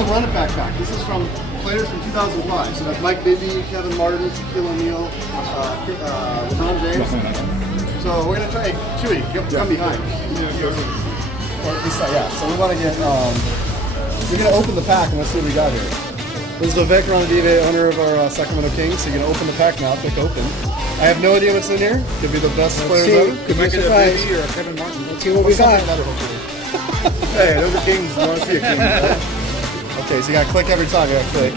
the Run It Back pack. This is from players from 2005. So that's Mike Bibby, Kevin Martin, Shaquille O'Neal, LeBron James. So we're gonna try. Chewy, come behind. Yeah. So we want to get. We're gonna open the pack and let's see what we got here. This is Vivek Ranadivé, owner of our Sacramento Kings. So you're gonna open the pack now. Pick open. I have no idea what's in here. Could be the best players ever. Could be a surprise. Or a Kevin Martin. Let's see what we got. Hey, those are kings. You want to see a king? Okay, so you gotta click every time. You gotta click.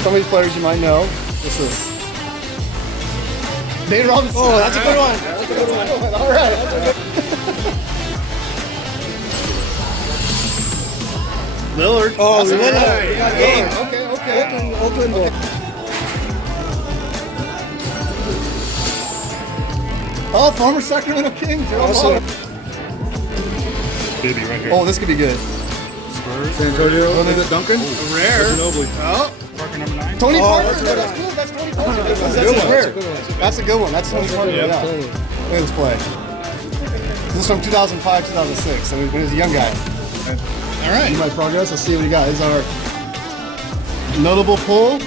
Some of these players you might know. This is Nate Robinson. Oh, that's a good one. That's a good one. All right. Lillard. Oh, that's Lillard. Right. We got game. Okay. Oakland. Oh, former Sacramento Kings. Baby right here. Oh, this could be good. Spurs. San Antonio. Oh, is it Duncan? Rare. Ginobili. Oh, Parker number 9. Tony Parker. that's good. That's cool. That's Tony Parker. That's a a good one. rare. That's a good one. That's Tony Parker. Yeah. Yeah. Look at this play. This is from 2005, 2006. So when he was a young guy. All right. See my progress. Let's see what we got. This is our notable pull.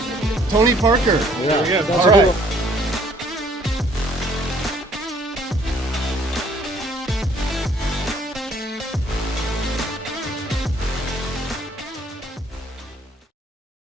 Tony Parker. There we go. All right.